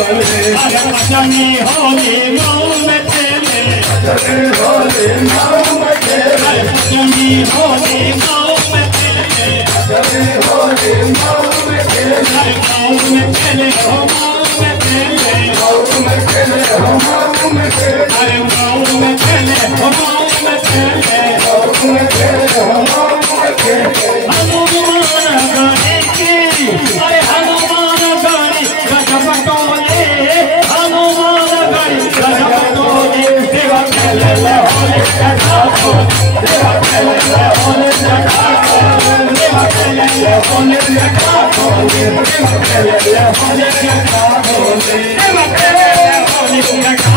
भजनी होली गाँव में खेले भजनी होली गाँव में खेले भजनी होली गाँव में खेले भजनी होली गाँव में खेले गाँव में खेले हो गाँव में खेले गाँव में खेले हो गाँव में खेले अरे गाँव में खेले हो गाँव में खेले गाँव में खेले हो गाँव में खेले हनुमान गाड़ी की अरे हनुमान गाड़ी गजब टोले हनुमान गाड़ी गजब टोले देवा खेले होले जगा देवा खेले होले जगा देवा खेले होले जगा देवा खेले होले जगा देवा खेले होले जगा